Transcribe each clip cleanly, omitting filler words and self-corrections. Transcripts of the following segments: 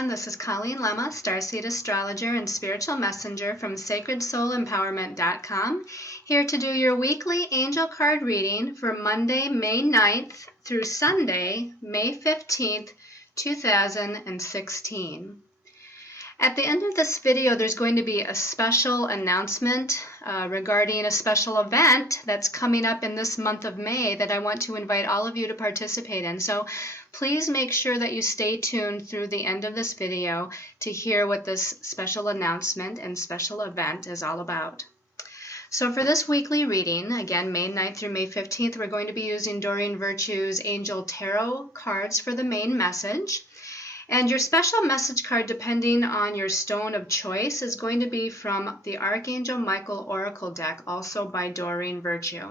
everyone. This is Colleen Lemma, Starseed Astrologer and Spiritual Messenger from SacredSoulEmpowerment.com, here to do your weekly angel card reading for Monday, May 9th through Sunday, May 15th, 2016. At the end of this video, there's going to be a special announcement regarding a special event that's coming up in this month of May that I want to invite all of you to participate in. So please make sure that you stay tuned through the end of this video to hear what this special announcement and special event is all about. So for this weekly reading, again, May 9th through May 15th, we're going to be using Doreen Virtue's Angel Tarot cards for the main message. And your special message card, depending on your stone of choice, is going to be from the Archangel Michael Oracle deck, also by Doreen Virtue.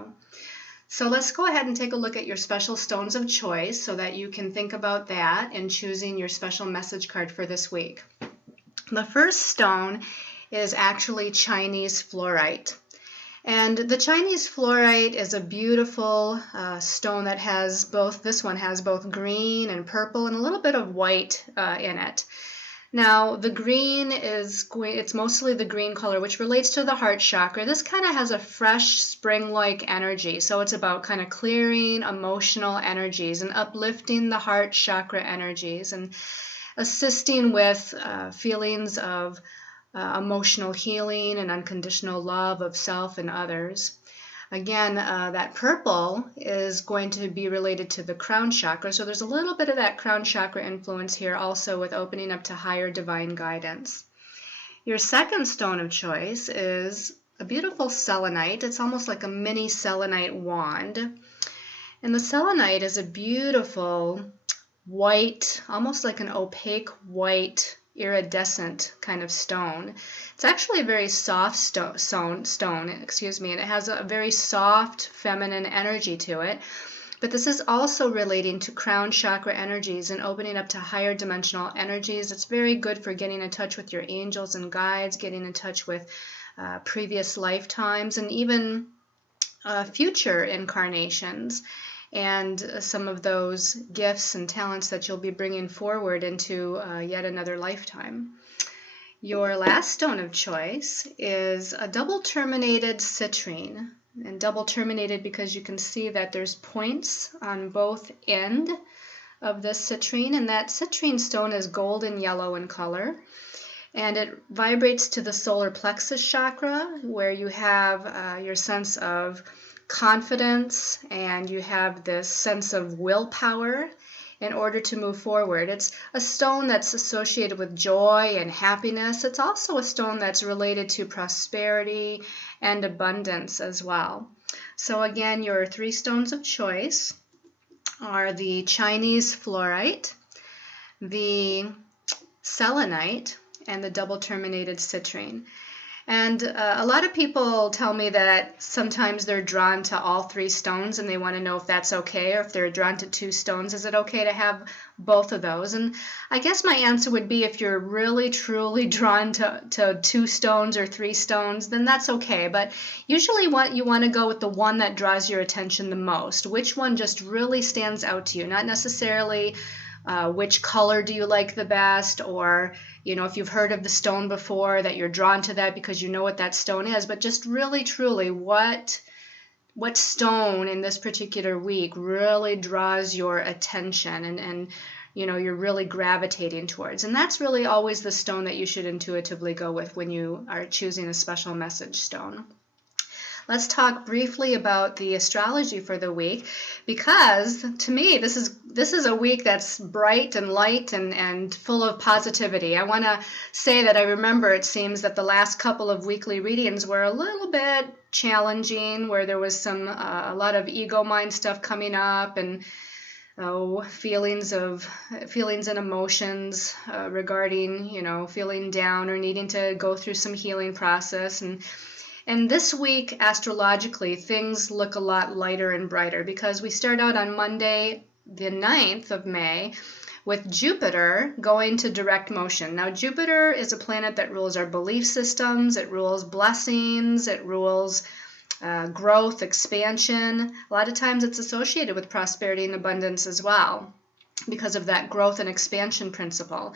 So let's go ahead and take a look at your special stones of choice so that you can think about that in choosing your special message card for this week. The first stone is actually Chinese fluorite. And the Chinese fluorite is a beautiful stone that has both, this one has both green and purple and a little bit of white in it. Now the green it's mostly the green color, which relates to the heart chakra. This kind of has a fresh spring-like energy. So it's about kind of clearing emotional energies and uplifting the heart chakra energies and assisting with feelings of emotional healing and unconditional love of self and others. Again, that purple is going to be related to the crown chakra, so there's a little bit of that crown chakra influence here also with opening up to higher divine guidance. Your second stone of choice is a beautiful selenite. It's almost like a mini selenite wand. And the selenite is a beautiful white, almost like an opaque white iridescent kind of stone. It's actually a very soft stone, and it has a very soft feminine energy to it. But this is also relating to crown chakra energies and opening up to higher dimensional energies. It's very good for getting in touch with your angels and guides, getting in touch with previous lifetimes and even future incarnations, and some of those gifts and talents that you'll be bringing forward into yet another lifetime. Your last stone of choice is a double terminated citrine, and double terminated because you can see that there's points on both end of this citrine, and that citrine stone is golden yellow in color, and it vibrates to the solar plexus chakra, where you have your sense of confidence and you have this sense of willpower in order to move forward. It's a stone that's associated with joy and happiness. It's also a stone that's related to prosperity and abundance as well. So again, your three stones of choice are the Chinese fluorite, the selenite, and the double terminated citrine. And a lot of people tell me that sometimes they're drawn to all three stones and they want to know if that's okay, or if they're drawn to two stones, is it okay to have both of those? And I guess my answer would be, if you're really truly drawn to two stones or three stones, then that's okay. But usually you want to go with the one that draws your attention the most. Which one just really stands out to you? Not necessarily which color do you like the best, or if you've heard of the stone before, that you're drawn to that because you know what that stone is, but just really truly what stone in this particular week really draws your attention and you're really gravitating towards. And that's really always the stone that you should intuitively go with when you are choosing a special message stone. Let's talk briefly about the astrology for the week, because to me this is a week that's bright and light and full of positivity. I want to say that I remember, it seems that the last couple of weekly readings were a little bit challenging, where there was a lot of ego mind stuff coming up, and feelings and emotions regarding feeling down or needing to go through some healing process. And this week, astrologically, things look a lot lighter and brighter, because we start out on Monday, the 9th of May, with Jupiter going to direct motion. Now, Jupiter is a planet that rules our belief systems, it rules blessings, it rules growth, expansion. A lot of times it's associated with prosperity and abundance as well, because of that growth and expansion principle.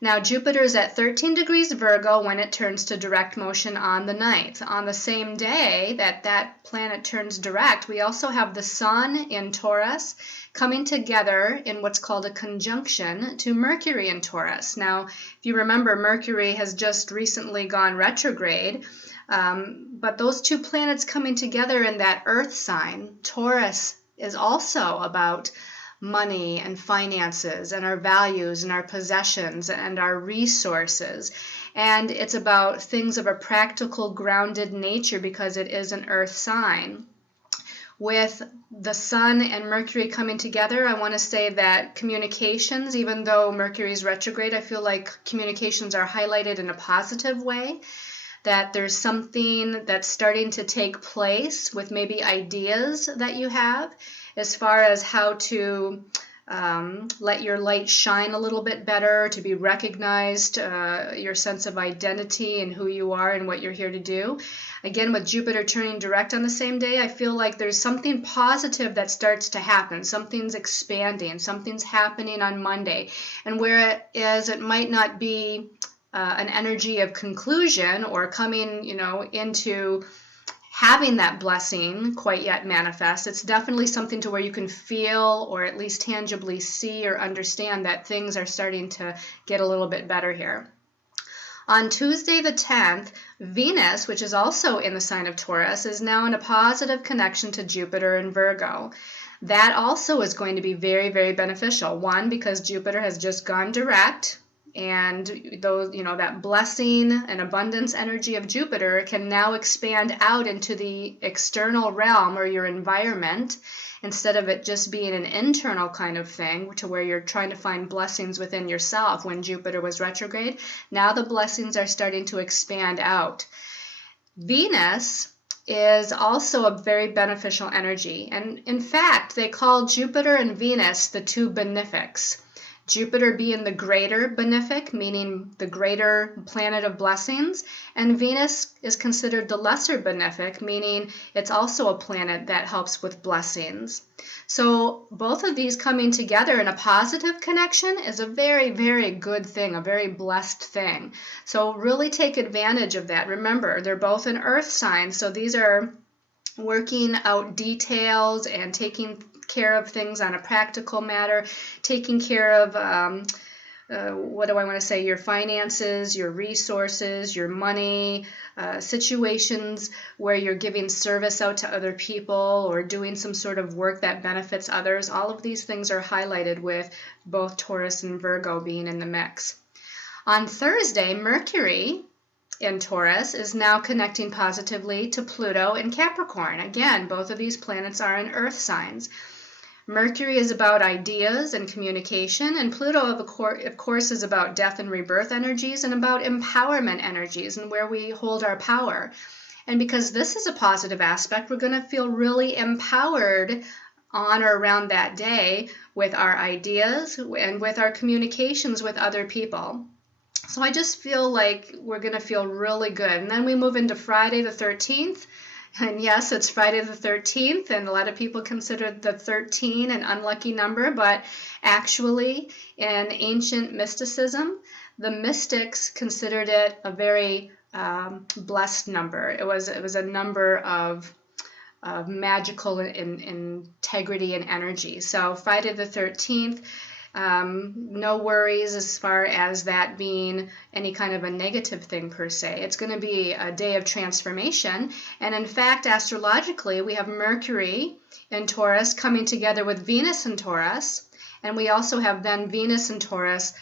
Now, Jupiter is at 13 degrees Virgo when it turns to direct motion on the 9th. On the same day that that planet turns direct, we also have the Sun in Taurus coming together in what's called a conjunction to Mercury in Taurus. Now, if you remember, Mercury has just recently gone retrograde, but those two planets coming together in that Earth sign, Taurus is also about money and finances and our values and our possessions and our resources. And it's about things of a practical, grounded nature because it is an earth sign. With the Sun and Mercury coming together, I want to say that communications, even though Mercury is retrograde, I feel like communications are highlighted in a positive way, that there's something that's starting to take place with maybe ideas that you have as far as how to let your light shine a little bit better, to be recognized, your sense of identity and who you are and what you're here to do. Again, with Jupiter turning direct on the same day, I feel like there's something positive that starts to happen. Something's expanding, something's happening on Monday. And whereas it might not be an energy of conclusion or coming, into having that blessing quite yet manifest, it's definitely something to where you can feel or at least tangibly see or understand that things are starting to get a little bit better here. On Tuesday the 10th, Venus, which is also in the sign of Taurus, is now in a positive connection to Jupiter in Virgo. That also is going to be very, very beneficial. One, because Jupiter has just gone direct, and those, that blessing and abundance energy of Jupiter can now expand out into the external realm or your environment, instead of it just being an internal kind of thing to where you're trying to find blessings within yourself when Jupiter was retrograde. Now the blessings are starting to expand out. Venus is also a very beneficial energy, and in fact they call Jupiter and Venus the two benefics. Jupiter being the greater benefic, meaning the greater planet of blessings, and Venus is considered the lesser benefic, meaning it's also a planet that helps with blessings. So both of these coming together in a positive connection is a very, very good thing, a very blessed thing. So really take advantage of that. Remember, they're both in earth signs, so these are working out details and taking care of things on a practical matter, taking care of your finances, your resources, your money, situations where you're giving service out to other people or doing some sort of work that benefits others. All of these things are highlighted with both Taurus and Virgo being in the mix. On Thursday, Mercury in Taurus is now connecting positively to Pluto in Capricorn. Again, both of these planets are in earth signs. Mercury is about ideas and communication, and Pluto, of course, is about death and rebirth energies and about empowerment energies and where we hold our power. And because this is a positive aspect, we're going to feel really empowered on or around that day with our ideas and with our communications with other people. So I just feel like we're going to feel really good. And then we move into Friday the 13th. And yes, it's Friday the 13th, and a lot of people consider the 13 an unlucky number, but actually in ancient mysticism, the mystics considered it a very blessed number. It was a number of magical integrity and energy. So Friday the 13th, no worries as far as that being any kind of a negative thing per se. It's going to be a day of transformation. And in fact, astrologically, we have Mercury in Taurus coming together with Venus in Taurus. And we also have then Venus in Taurus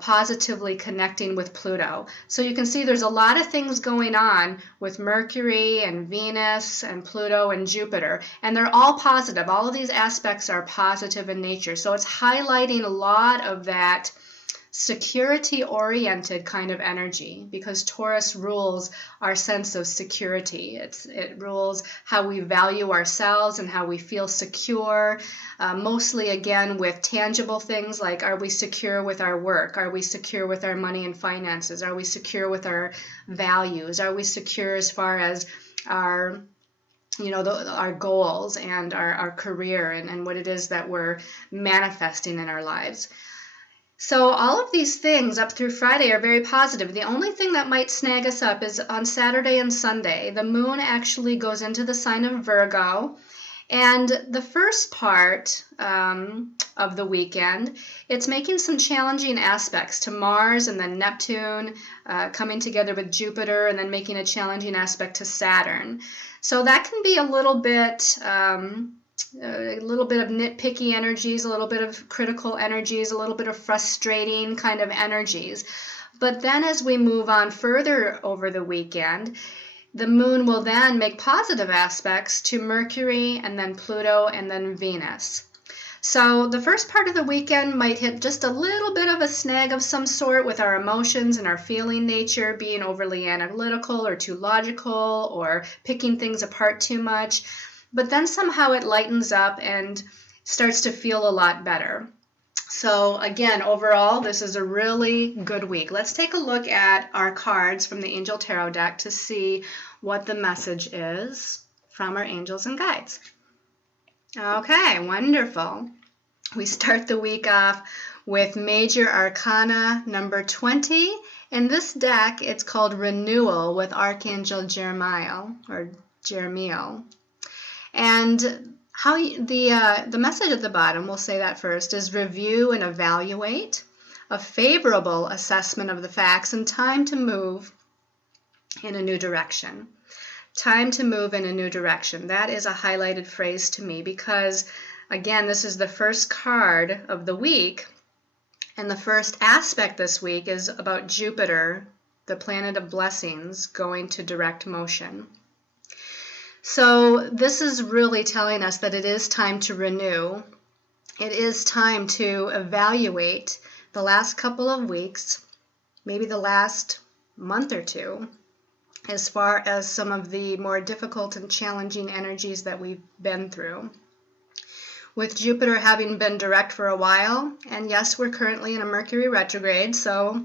positively connecting with Pluto. So you can see there's a lot of things going on with Mercury and Venus and Pluto and Jupiter, and they're all positive. All of these aspects are positive in nature. So it's highlighting a lot of that security-oriented kind of energy, because Taurus rules our sense of security. It rules how we value ourselves and how we feel secure, mostly again with tangible things like, are we secure with our work? Are we secure with our money and finances? Are we secure with our values? Are we secure as far as our our goals and our career and what it is that we're manifesting in our lives? So all of these things up through Friday are very positive. The only thing that might snag us up is on Saturday and Sunday. The moon actually goes into the sign of Virgo. And the first part of the weekend, it's making some challenging aspects to Mars and then Neptune coming together with Jupiter and then making a challenging aspect to Saturn. So that can be a little bit of nitpicky energies, a little bit of critical energies, a little bit of frustrating kind of energies. But then as we move on further over the weekend, the moon will then make positive aspects to Mercury and then Pluto and then Venus. So the first part of the weekend might hit just a little bit of a snag of some sort with our emotions and our feeling nature being overly analytical or too logical or picking things apart too much. But then somehow it lightens up and starts to feel a lot better. So again, overall, this is a really good week. Let's take a look at our cards from the Angel Tarot deck to see what the message is from our angels and guides. Okay, wonderful. We start the week off with Major Arcana number 20. In this deck, it's called Renewal with Archangel Jeremiah or Jeremiel. And how the message at the bottom, we'll say that first, is review and evaluate, a favorable assessment of the facts, and time to move in a new direction. Time to move in a new direction. That is a highlighted phrase to me because, again, this is the first card of the week, and the first aspect this week is about Jupiter, the planet of blessings, going to direct motion. So this is really telling us that it is time to renew. It is time to evaluate the last couple of weeks, maybe the last month or two, as far as some of the more difficult and challenging energies that we've been through. With Jupiter having been direct for a while, and yes, we're currently in a Mercury retrograde, so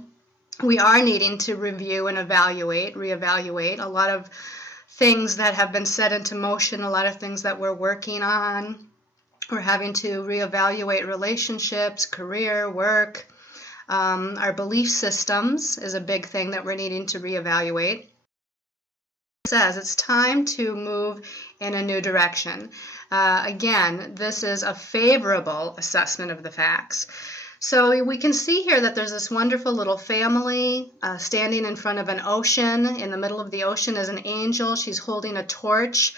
we are needing to review and reevaluate a lot of things that have been set into motion, a lot of things that we're working on. We're having to reevaluate relationships, career, work. Our belief systems is a big thing that we're needing to reevaluate. It says it's time to move in a new direction. Again, this is a favorable assessment of the facts. So we can see here that there's this wonderful little family standing in front of an ocean. In the middle of the ocean is an angel. She's holding a torch.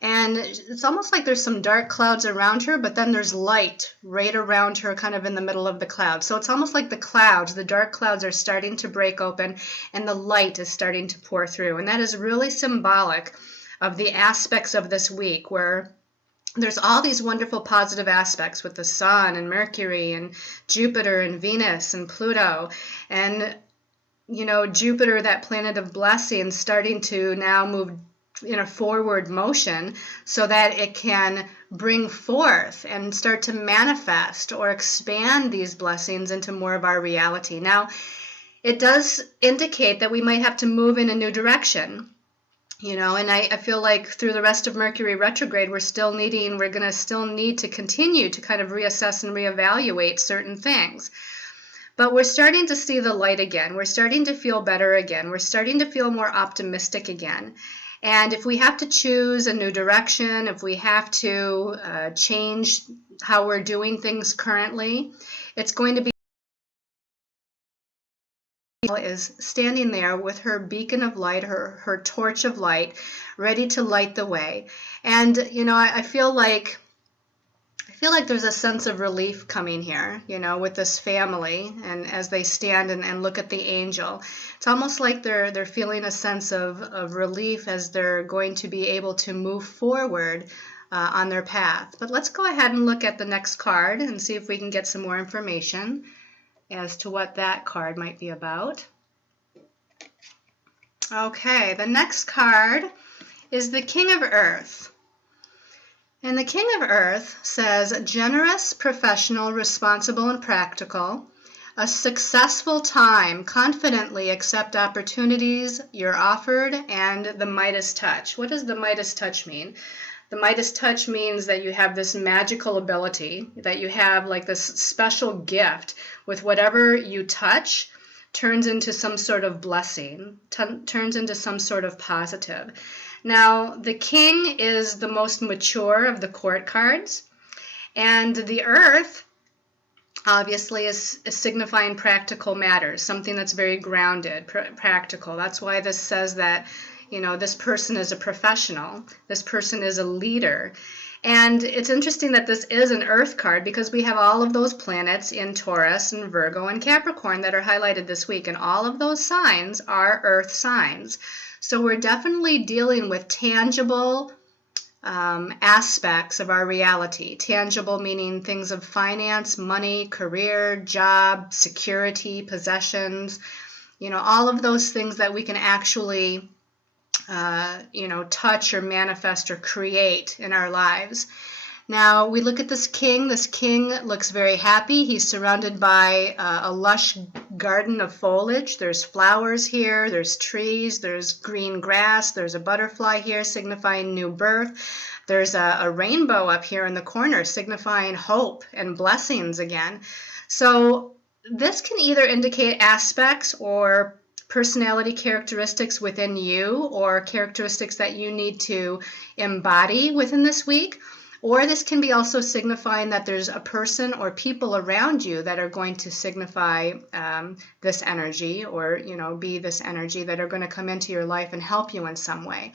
And it's almost like there's some dark clouds around her, but then there's light right around her, kind of in the middle of the clouds. So it's almost like the dark clouds are starting to break open and the light is starting to pour through. And that is really symbolic of the aspects of this week where there's all these wonderful positive aspects with the Sun and Mercury and Jupiter and Venus and Pluto. And, Jupiter, that planet of blessing, starting to now move in a forward motion so that it can bring forth and start to manifest or expand these blessings into more of our reality. Now, it does indicate that we might have to move in a new direction. And I feel like through the rest of Mercury retrograde, we're going to still need to continue to kind of reassess and reevaluate certain things. But we're starting to see the light again. We're starting to feel better again. We're starting to feel more optimistic again. And if we have to choose a new direction, if we have to change how we're doing things currently, it's going to be is standing there with her beacon of light, her torch of light, ready to light the way. And I feel like there's a sense of relief coming here, with this family, and as they stand and look at the angel, it's almost like they're feeling a sense of relief as they're going to be able to move forward on their path. But let's go ahead and look at the next card and see if we can get some more information as to what that card might be about. Okay, the next card is the King of Earth. And the King of Earth says, generous, professional, responsible, and practical, a successful time, confidently accept opportunities you're offered, and the Midas touch. What does the Midas touch mean? The Midas touch means that you have this magical ability, that you have like this special gift with whatever you touch turns into some sort of blessing, turns into some sort of positive. Now, the king is the most mature of the court cards, and the earth obviously is signifying practical matters, something that's very grounded, practical. That's why this says that, you know, this person is a professional, this person is a leader. And it's interesting that this is an earth card because we have all of those planets in Taurus and Virgo and Capricorn that are highlighted this week, and all of those signs are earth signs. So we're definitely dealing with tangible aspects of our reality. Tangible meaning things of finance, money, career, job, security, possessions, you know, all of those things that we can actually you know, touch or manifest or create in our lives. Now we look at this king. This king looks very happy. He's surrounded by a lush garden of foliage. There's flowers here, there's trees, there's green grass, there's a butterfly here signifying new birth. There's a rainbow up here in the corner signifying hope and blessings again. So this can either indicate aspects or personality characteristics within you, or characteristics that you need to embody within this week. Or this can be also signifying that there's a person or people around you that are going to signify this energy, or, you know, be this energy, that are going to come into your life and help you in some way.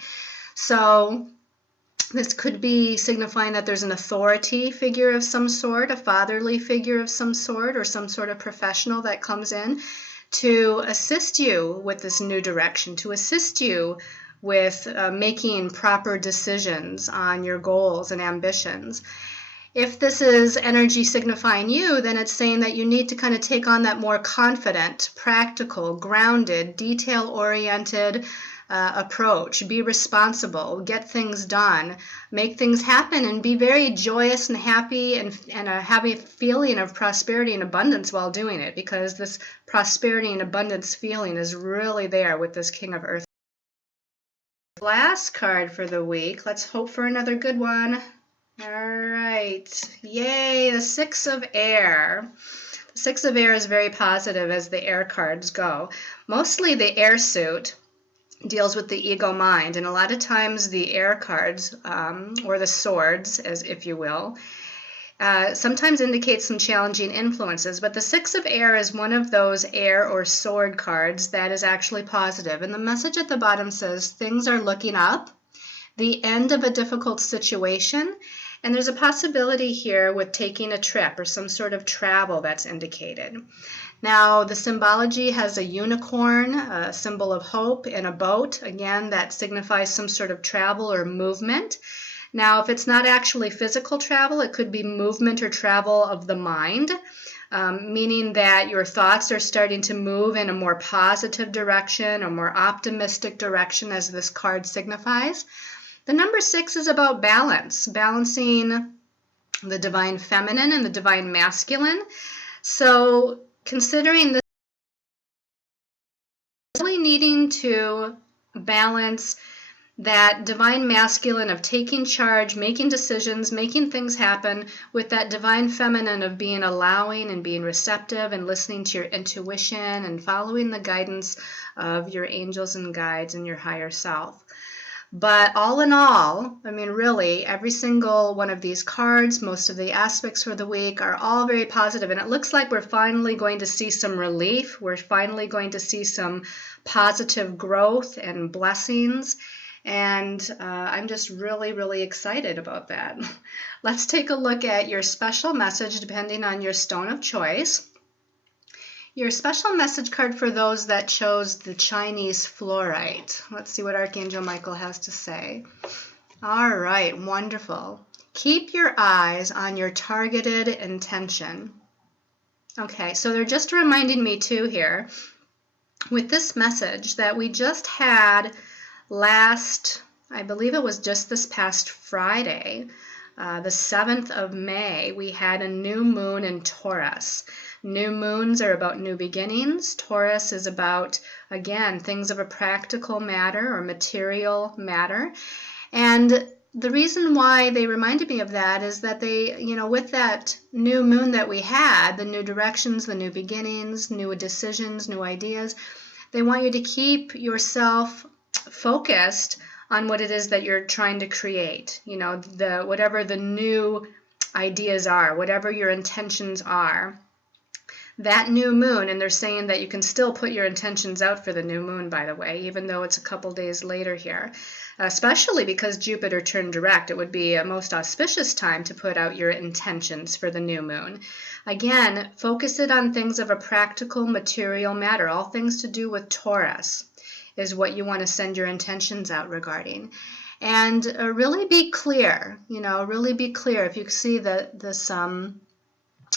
So this could be signifying that there's an authority figure of some sort, a fatherly figure of some sort, or some sort of professional that comes in to assist you with this new direction, to assist you with making proper decisions on your goals and ambitions. If this is energy signifying you, then it's saying that you need to kind of take on that more confident, practical, grounded, detail-oriented approach. Be responsible, get things done, make things happen, and be very joyous and happy, and have a feeling of prosperity and abundance while doing it, because this prosperity and abundance feeling is really there with this King of Earth. Last card for the week. Let's hope for another good one. All right. Yay, the Six of Air. The Six of Air is very positive as the air cards go. Mostly the air suit deals with the ego mind, and a lot of times the air cards, or the swords, as if you will, sometimes indicate some challenging influences, but the Six of Air is one of those air or sword cards that is actually positive. And the message at the bottom says things are looking up, the end of a difficult situation, and there's a possibility here with taking a trip or some sort of travel that's indicated. Now, the symbology has a unicorn, a symbol of hope, and a boat. Again, that signifies some sort of travel or movement. Now, if it's not actually physical travel, it could be movement or travel of the mind, meaning that your thoughts are starting to move in a more positive direction, a more optimistic direction, as this card signifies. The number 6 is about balance, balancing the divine feminine and the divine masculine. So considering this, really needing to balance that divine masculine of taking charge, making decisions, making things happen, with that divine feminine of being allowing and being receptive and listening to your intuition and following the guidance of your angels and guides and your higher self. But all in all, I mean, really, every single one of these cards, most of the aspects for the week are all very positive, and it looks like we're finally going to see some relief. We're finally going to see some positive growth and blessings, and I'm just really, really excited about that. Let's take a look at your special message depending on your stone of choice. Your special message card for those that chose the Chinese fluorite. Let's see what Archangel Michael has to say. All right, wonderful. Keep your eyes on your targeted intention. Okay, so they're just reminding me too here with this message that we just had last, I believe it was just this past Friday, the 7th of May, we had a new moon in Taurus. New moons are about new beginnings. Taurus is about, again, things of a practical matter or material matter. And the reason why they reminded me of that is that they, with that new moon that we had, the new directions, the new beginnings, new decisions, new ideas, they want you to keep yourself focused on what it is that you're trying to create. Whatever the new ideas are, whatever your intentions are. That new moon, and they're saying that you can still put your intentions out for the new moon, by the way, even though it's a couple days later here, especially because Jupiter turned direct. It would be a most auspicious time to put out your intentions for the new moon. Again, focus it on things of a practical material matter. All things to do with Taurus is what you want to send your intentions out regarding. And really be clear, really be clear. If you see that this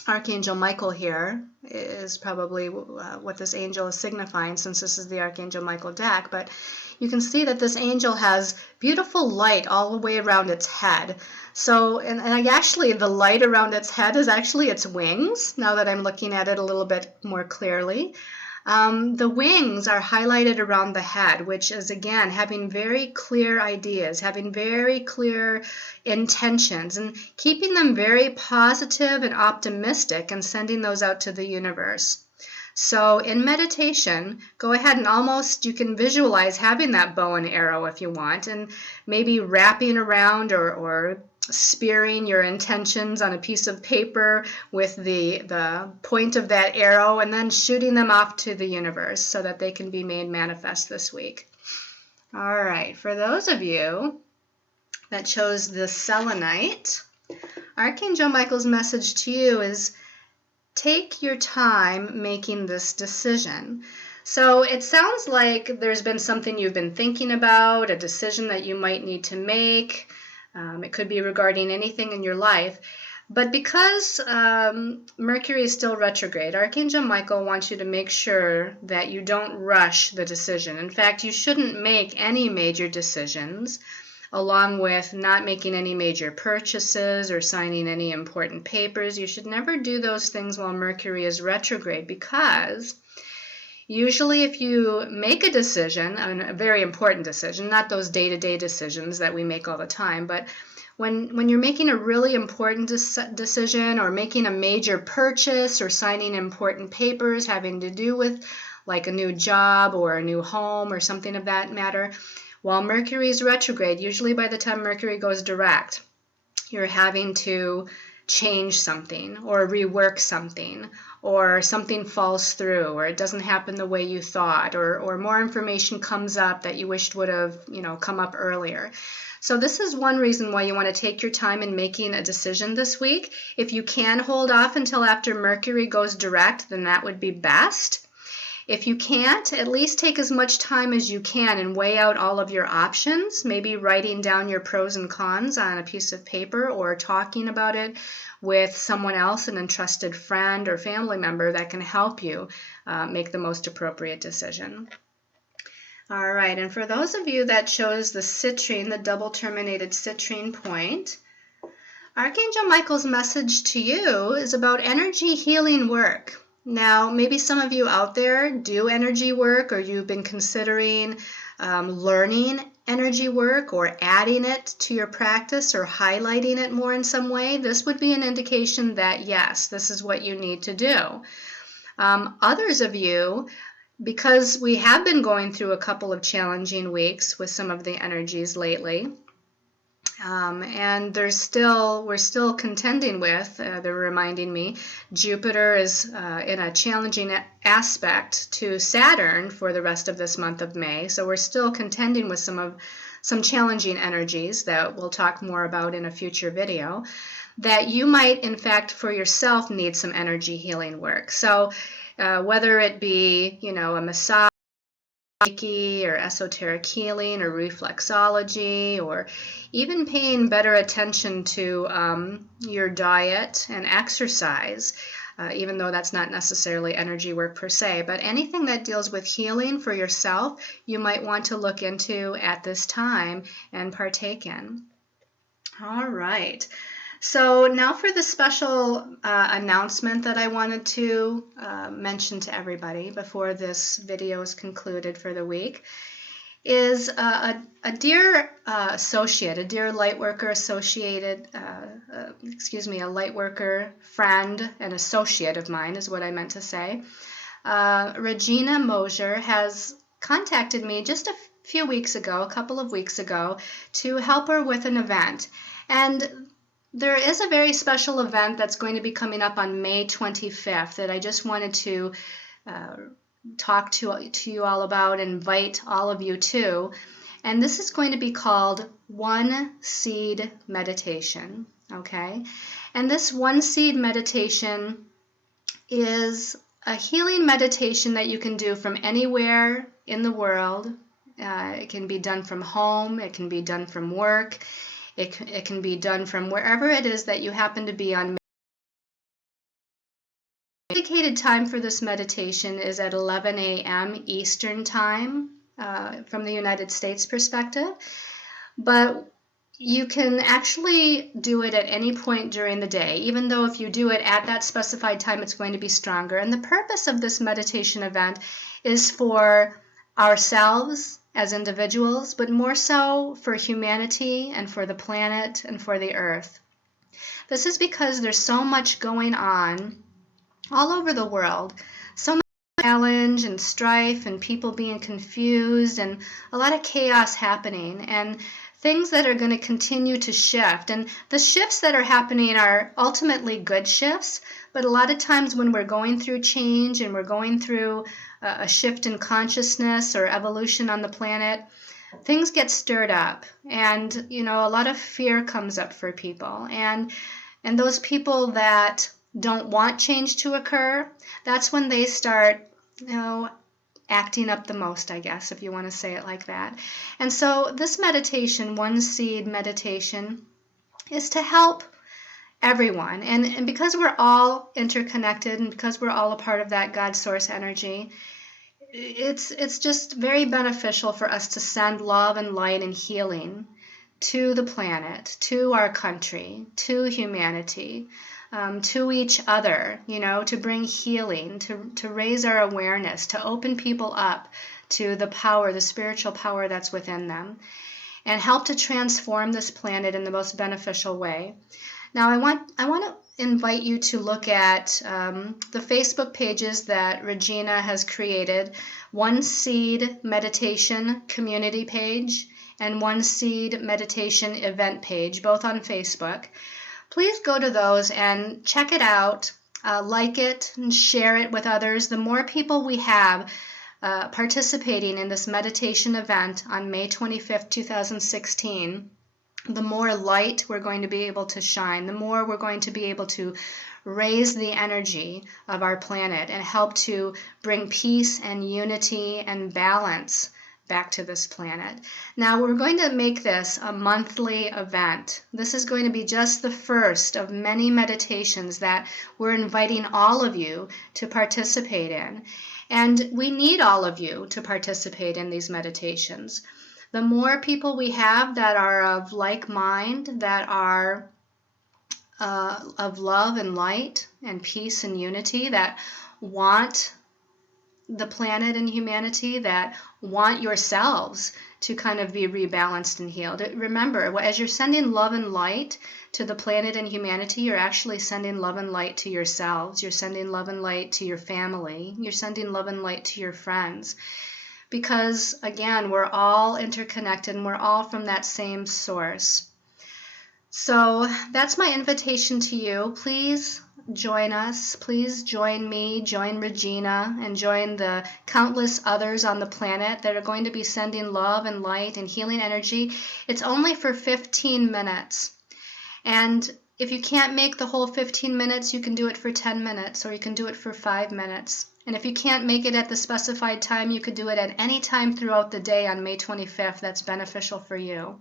Archangel Michael here is probably what this angel is signifying, since this is the Archangel Michael deck, but you can see that this angel has beautiful light all the way around its head. So, and actually the light around its head is actually its wings, now that I'm looking at it a little bit more clearly. The wings are highlighted around the head, which is, again, having very clear ideas, having very clear intentions, and keeping them very positive and optimistic and sending those out to the universe. So in meditation, go ahead and you can visualize having that bow and arrow if you want, and maybe wrapping around or spearing your intentions on a piece of paper with the point of that arrow, and then shooting them off to the universe so that they can be made manifest this week. All right, for those of you that chose the selenite, Archangel Michael's message to you is take your time making this decision. So it sounds like there's been something you've been thinking about, a decision that you might need to make. It could be regarding anything in your life. But because Mercury is still retrograde, Archangel Michael wants you to make sure that you don't rush the decision. In fact, you shouldn't make any major decisions, along with not making any major purchases or signing any important papers. You should never do those things while Mercury is retrograde, because usually if you make a decision, a very important decision, not those day-to-day decisions that we make all the time, but when you're making a really important decision or making a major purchase or signing important papers having to do with like a new job or a new home or something of that matter, while Mercury is retrograde, usually by the time Mercury goes direct, you're having to change something or rework something, or something falls through, or it doesn't happen the way you thought, or more information comes up that you wished would have, come up earlier. So this is one reason why you want to take your time in making a decision this week. If you can hold off until after Mercury goes direct, then that would be best. If you can't, at least take as much time as you can and weigh out all of your options, maybe writing down your pros and cons on a piece of paper or talking about it with someone else, an entrusted friend or family member that can help you make the most appropriate decision. All right, and for those of you that chose the citrine, the double terminated citrine point, Archangel Michael's message to you is about energy healing work. Now, maybe some of you out there do energy work, or you've been considering learning energy work or adding it to your practice or highlighting it more in some way. This would be an indication that, yes, this is what you need to do. Others of you, because we have been going through a couple of challenging weeks with some of the energies lately, and we're still contending with, they're reminding me, Jupiter is in a challenging aspect to Saturn for the rest of this month of May. So we're still contending with some challenging energies that we'll talk more about in a future video, that you might, in fact, for yourself need some energy healing work. So whether it be, a massage, Reiki, or esoteric healing, or reflexology, or even paying better attention to your diet and exercise, even though that's not necessarily energy work per se, but anything that deals with healing for yourself, you might want to look into at this time and partake in. All right. So now for the special announcement that I wanted to mention to everybody before this video is concluded for the week. is a dear associate, a dear lightworker associated, a lightworker friend and associate of mine is what I meant to say. Regina Mosier has contacted me just a few weeks ago, a couple of weeks ago, to help her with an event. And there is a very special event that's going to be coming up on May 25th that I just wanted to talk to you all about, invite all of you to. And this is going to be called One Seed Meditation, okay? And this One Seed Meditation is a healing meditation that you can do from anywhere in the world. It can be done from home, it can be done from work, it can be done from wherever it is that you happen to be on. The dedicated time for this meditation is at 11 a.m. Eastern Time from the United States perspective, but you can actually do it at any point during the day, even though if you do it at that specified time, it's going to be stronger. And the purpose of this meditation event is for ourselves as individuals, but more so for humanity and for the planet and for the earth. This is because there's so much going on all over the world, so much challenge and strife and people being confused and a lot of chaos happening and things that are going to continue to shift. And the shifts that are happening are ultimately good shifts, but a lot of times when we're going through change and we're going through a shift in consciousness or evolution on the planet, things get stirred up, and a lot of fear comes up for people, and those people that don't want change to occur, that's when they start, acting up the most, I guess, if you want to say it like that. And so this meditation, One Seed Meditation, is to help everyone. And because we're all interconnected and because we're all a part of that God source energy, it's just very beneficial for us to send love and light and healing to the planet, to our country, to humanity, to each other, to bring healing, to raise our awareness, to open people up to the power, the spiritual power that's within them, and help to transform this planet in the most beneficial way. Now, I want to invite you to look at the Facebook pages that Regina has created, One Seed Meditation community page and One Seed Meditation event page, both on Facebook. Please go to those and check it out, like it and share it with others. The more people we have participating in this meditation event on May 25th, 2016, the more light we're going to be able to shine, the more we're going to be able to raise the energy of our planet and help to bring peace and unity and balance back to this planet. Now we're going to make this a monthly event. This is going to be just the first of many meditations that we're inviting all of you to participate in. And we need all of you to participate in these meditations. The more people we have that are of like mind, that are of love and light and peace and unity, that want the planet and humanity, that want yourselves to kind of be rebalanced and healed. Remember, as you're sending love and light to the planet and humanity, you're actually sending love and light to yourselves. You're sending love and light to your family. You're sending love and light to your friends. Because, again, we're all interconnected and we're all from that same source. So that's my invitation to you. Please join us. Please join me, join Regina, and join the countless others on the planet that are going to be sending love and light and healing energy. It's only for 15 minutes. And if you can't make the whole 15 minutes, you can do it for 10 minutes, or you can do it for 5 minutes. And if you can't make it at the specified time, you could do it at any time throughout the day on May 25th. That's beneficial for you.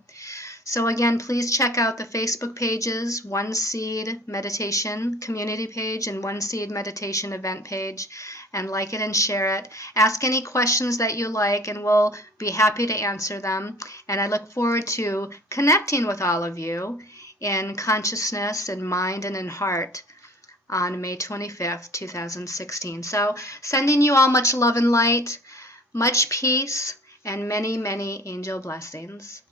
So again, please check out the Facebook pages, One Seed Meditation community page and One Seed Meditation event page, and like it and share it. Ask any questions that you like, and we'll be happy to answer them. And I look forward to connecting with all of you in consciousness and mind and in heart on May 25th, 2016. So sending you all much love and light, much peace, and many, many angel blessings.